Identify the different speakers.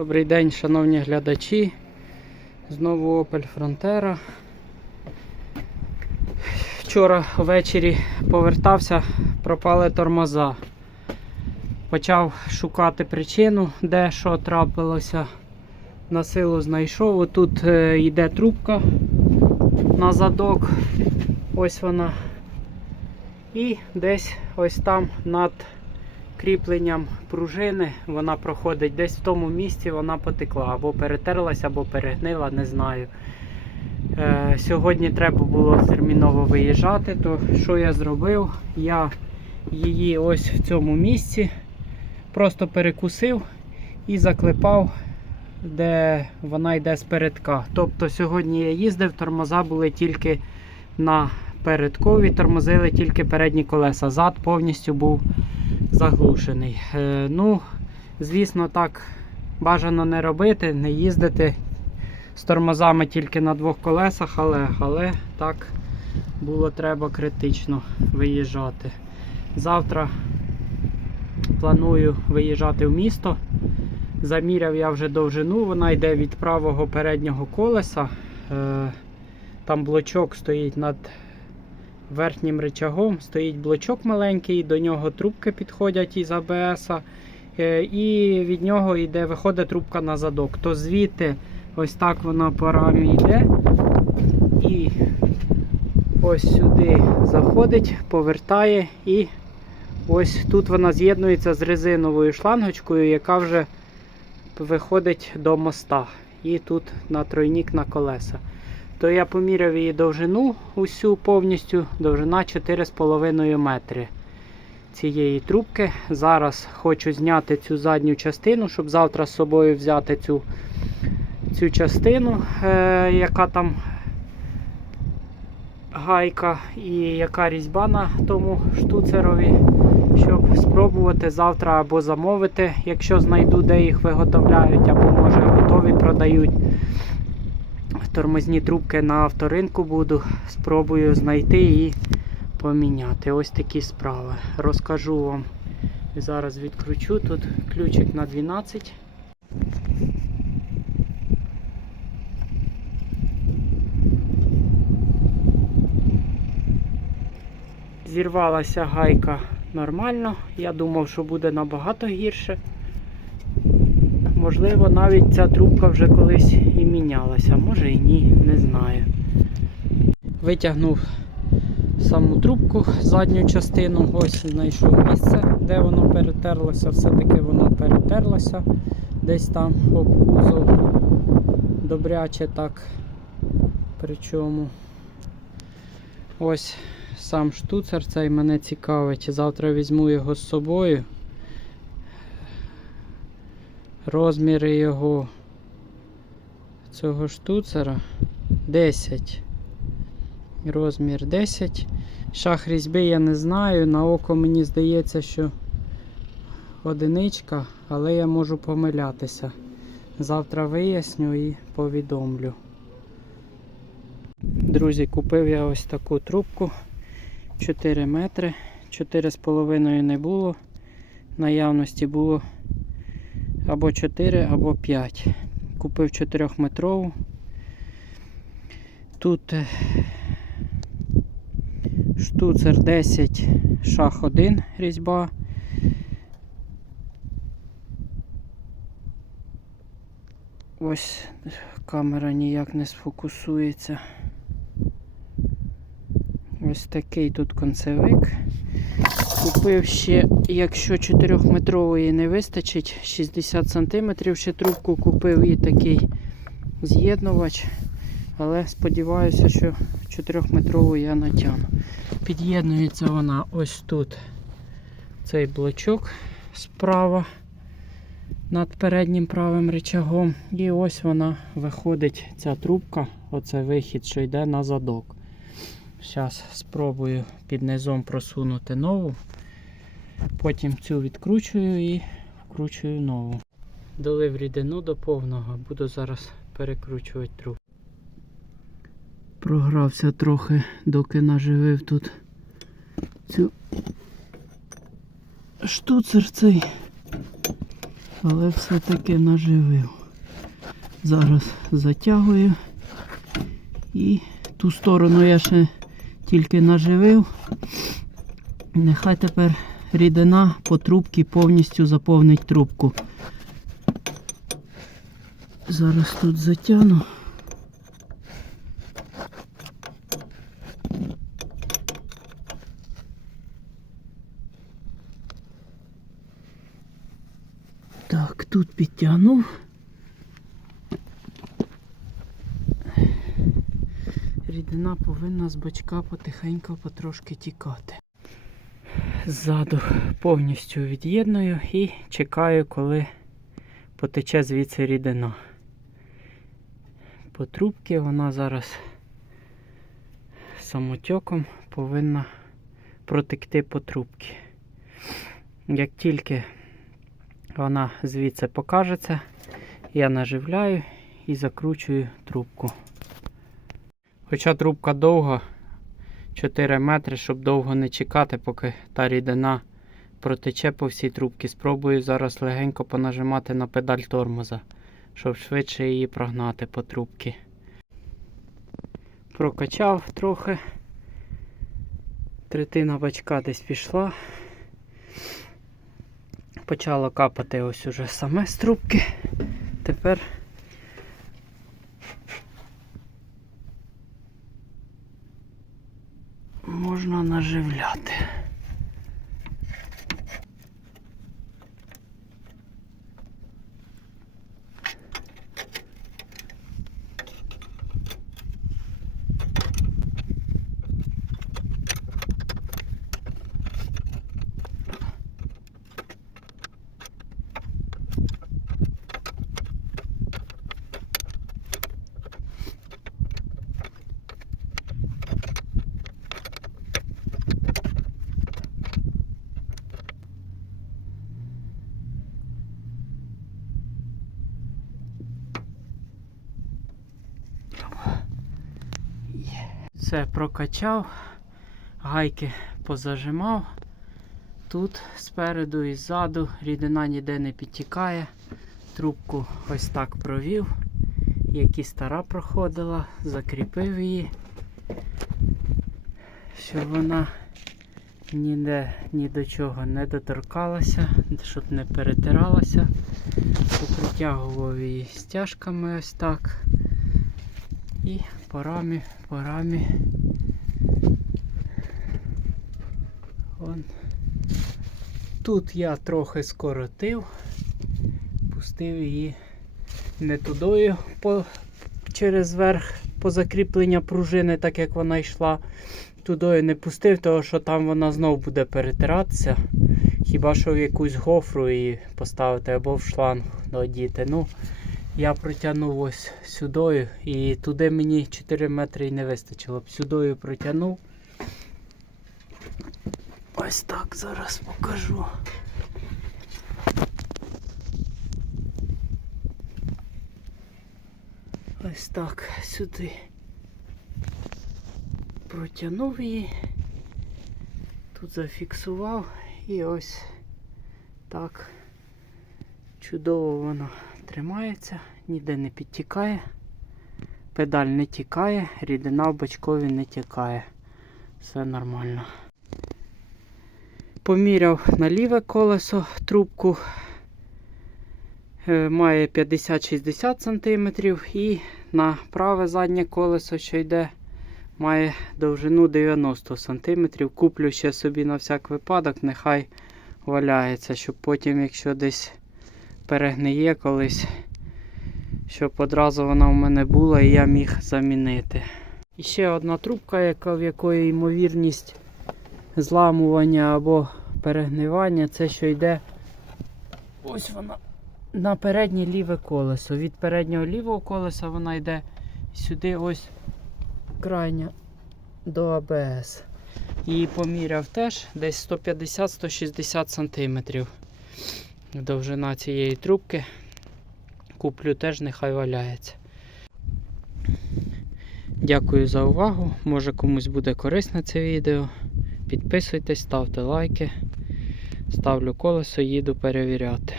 Speaker 1: Добрий день, шановні глядачі. Знову Opel Frontera. Вчора ввечері повертався, пропали тормоза. Почав шукати причину, де що трапилося. На силу знайшов. Отут е, йде трубка на задок. Ось вона. І десь ось там над кріпленням пружини вона проходить десь в тому місці вона потекла, або перетерлася, або перегнила, не знаю. Е, сьогодні треба було терміново виїжджати, то що я зробив? Я її ось в цьому місці просто перекусив і заклепав, де вона йде з передка. Тобто сьогодні я їздив, тормоза були тільки на передкові, тормозили тільки передні колеса. Зад повністю був заглушений. Е, ну, звісно, так бажано не робити, не їздити з тормозами тільки на двох колесах, але, але так було треба критично виїжджати. Завтра планую виїжджати в місто. Заміряв я вже довжину, вона йде від правого переднього колеса. Е, Там блочок стоїть над верхнім рычагом стоїть блочок маленький, до нього трубки підходять із АБС, е, і від нього йде, виходить трубка на задок. То звідти ось так вона по рамі йде. І ось сюди заходить, повертає, і ось тут вона з'єднується з резиновою шлангочкою, яка вже виходить до моста. І тут на тройник на колеса то я поміряв її довжину усю повністю, довжина 4,5 метри цієї трубки. Зараз хочу зняти цю задню частину, щоб завтра з собою взяти цю цю частину, е, яка там гайка і яка різьба на тому штуцерові, щоб спробувати завтра або замовити, якщо знайду, де їх виготовляють, або може готові продають тормозні трубки на авторинку буду. Спробую знайти і поміняти. Ось такі справи. Розкажу вам. Зараз відкручу тут ключик на 12. Зірвалася гайка нормально. Я думав, що буде набагато гірше. Можливо, навіть ця трубка вже колись і мінялася, може і ні, не знаю. Витягнув саму трубку, задню частину, ось знайшов місце, де воно перетерлося, все-таки воно перетерлося. Десь там об кузов добряче так. Причому ось сам штуцер цей мене цікавить. Завтра візьму його з собою. Розміри його цього штуцера 10. Розмір 10. Шах різьби я не знаю. На око мені здається, що одиничка, але я можу помилятися. Завтра виясню і повідомлю. Друзі, купив я ось таку трубку 4 метри. 4,5 не було. Наявності було або 4, або 5. Купив 4-метрову. Тут е, штуцер 10, шах 1 різьба. Ось камера ніяк не сфокусується. Ось такий тут концевик. Купив ще, якщо 4-метрової не вистачить, 60 см ще трубку купив і такий з'єднувач. Але сподіваюся, що 4-метрову я натягну. Під'єднується вона ось тут. Цей блочок справа над переднім правим рычагом. І ось вона виходить, ця трубка, оце вихід, що йде на задок. Зараз спробую під низом просунути нову. Потім цю відкручую і вкручую нову. Долив рідину до повного, буду зараз перекручувати труб. Програвся трохи, доки наживив тут цю штуцер цей. Але все-таки наживив. Зараз затягую. І ту сторону я ще тільки наживив. Нехай тепер рідина по трубці повністю заповнить трубку. Зараз тут затягну. Так, тут підтягнув. Рідина повинна з бочка потихеньку потрошки тікати. Ззаду повністю від'єдную і чекаю, коли потече звідси рідина. По трубці вона зараз самотьоком повинна протекти по трубці. Як тільки вона звідси покажеться, я наживляю і закручую трубку. Хоча трубка довга, 4 метри, щоб довго не чекати, поки та рідина протече по всій трубці. Спробую зараз легенько понажимати на педаль тормоза, щоб швидше її прогнати по трубці. Прокачав трохи. Третина бачка десь пішла. Почало капати ось уже саме з трубки. Тепер можна наживляти. Все прокачав, гайки позажимав. Тут спереду і ззаду рідина ніде не підтікає. Трубку ось так провів, як і стара проходила, закріпив її, щоб вона ніде ні до чого не доторкалася, щоб не перетиралася. Попритягував її стяжками ось так. І по рамі, по рамі. Вон. Тут я трохи скоротив, пустив її не тудою по, через верх по закріплення пружини, так як вона йшла. Тудою не пустив, тому що там вона знов буде перетиратися. Хіба що в якусь гофру її поставити або в шланг додіти. Ну, я протягнув ось сюдою і туди мені 4 метри і не вистачило. Сюдою протягнув. Ось так зараз покажу. Ось так сюди протягнув її, тут зафіксував і ось так чудово вона тримається, ніде не підтікає, педаль не тікає, рідина в бачкові не тікає. Все нормально. Поміряв на ліве колесо трубку. Е, Має 50-60 см і на праве заднє колесо, що йде, має довжину 90 см. Куплю ще собі на всяк випадок, нехай валяється, щоб потім, якщо десь перегниє колись, щоб одразу вона в мене була і я міг замінити. І ще одна трубка, яка, в якої ймовірність зламування або перегнивання, це що йде ось вона на переднє ліве колесо. Від переднього лівого колеса вона йде сюди ось крайня до АБС. Її поміряв теж десь 150-160 см. Довжина цієї трубки. Куплю теж, нехай валяється. Дякую за увагу. Може комусь буде корисне це відео. Підписуйтесь, ставте лайки. Ставлю колесо, їду перевіряти.